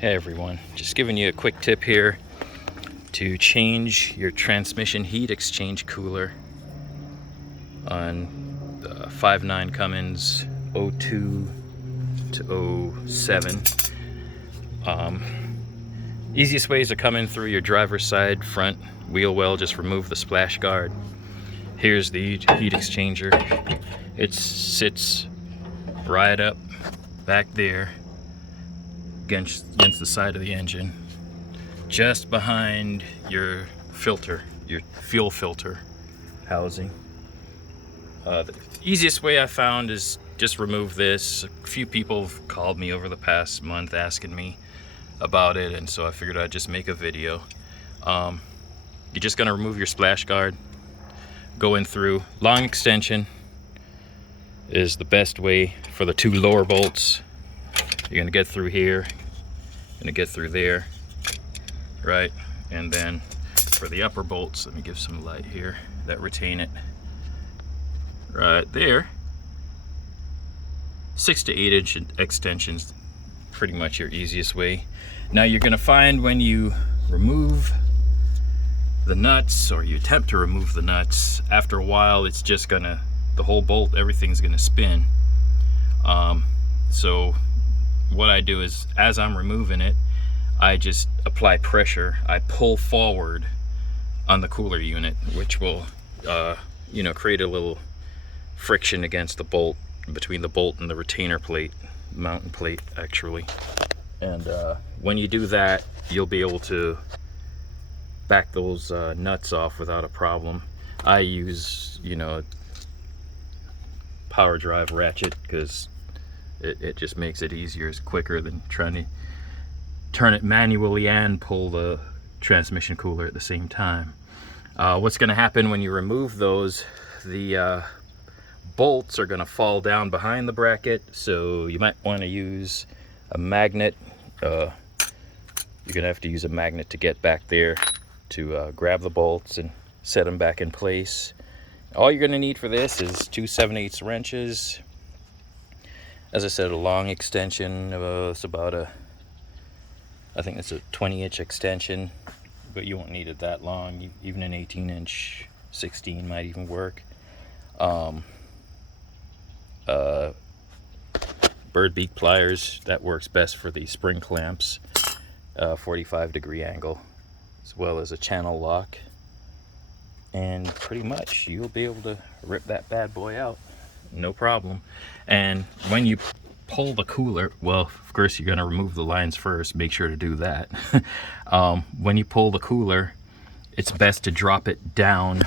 Hey everyone, just giving you a quick tip here to change your transmission heat exchange cooler on the 5.9 Cummins 02 to 07. Easiest way is to come in through your driver's side front wheel well, just remove the splash guard. Here's the heat exchanger. It sits right up back there against the side of the engine, just behind your filter, your fuel filter housing. The easiest way I found is just remove this. A few people have called me over the past month asking me about it, and so I figured I'd just make a video. You're just gonna remove your splash guard, go in through. Long extension is the best way for the two lower bolts. You're gonna get through here, gonna get through there, right? And then for the upper bolts, let me give some light here that retain it right there. 6 to 8 inch extensions, pretty much your easiest way. Now you're gonna find when you remove the nuts, or you attempt to remove the nuts, after a while it's just gonna, the whole bolt, everything's gonna spin. So what I do is, as I'm removing it, I just apply pressure. I pull forward on the cooler unit, which will create a little friction against the bolt, between the bolt and the retainer plate, mounting plate actually. And when you do that, you'll be able to back those nuts off without a problem. I use power drive ratchet because it just makes it easier. It's quicker than trying to turn it manually and pull the transmission cooler at the same time. What's going to happen when you remove those, the bolts are going to fall down behind the bracket, so you might want to use a magnet. You're going to have to use a magnet to get back there to grab the bolts and set them back in place. All you're going to need for this is 2 7/8 wrenches. As I said, a long extension. It's about I think it's a 20-inch extension, but you won't need it that long. Even an 18-inch 16 might even work. Bird beak pliers, that works best for the spring clamps. 45-degree angle, as well as a channel lock. And pretty much you'll be able to rip that bad boy out, no problem. And when you pull the cooler, well, of course you're going to remove the lines first. Make sure to do that. When you pull the cooler, it's best to drop it down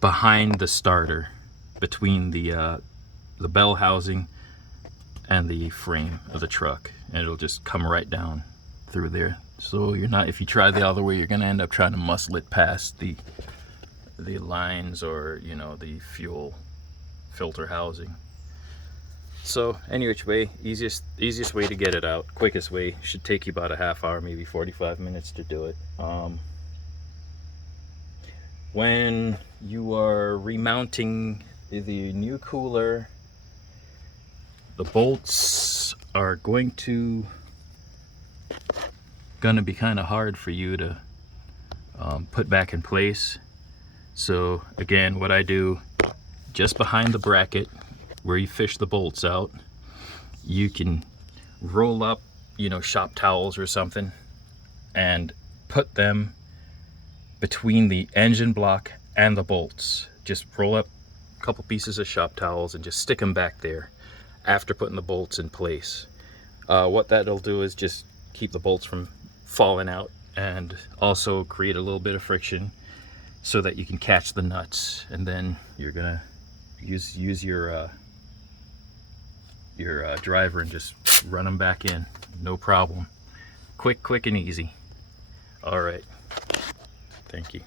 behind the starter, between the bell housing and the frame of the truck, and it'll just come right down through there. So you're not, if you try the other way, you're going to end up trying to muscle it past the lines, or the fuel filter housing. So any which way, easiest way to get it out, quickest way, should take you about a half hour, maybe 45 minutes to do it. When you are remounting the new cooler, the bolts are going to be kind of hard for you to put back in place. So again, what I do, just behind the bracket where you fish the bolts out, you can roll up shop towels or something and put them between the engine block and the bolts. Just roll up a couple pieces of shop towels and just stick them back there after putting the bolts in place. What that'll do is just keep the bolts from falling out, and also create a little bit of friction so that you can catch the nuts. And then you're gonna use your driver and just run them back in, no problem. Quick and easy. All right, thank you.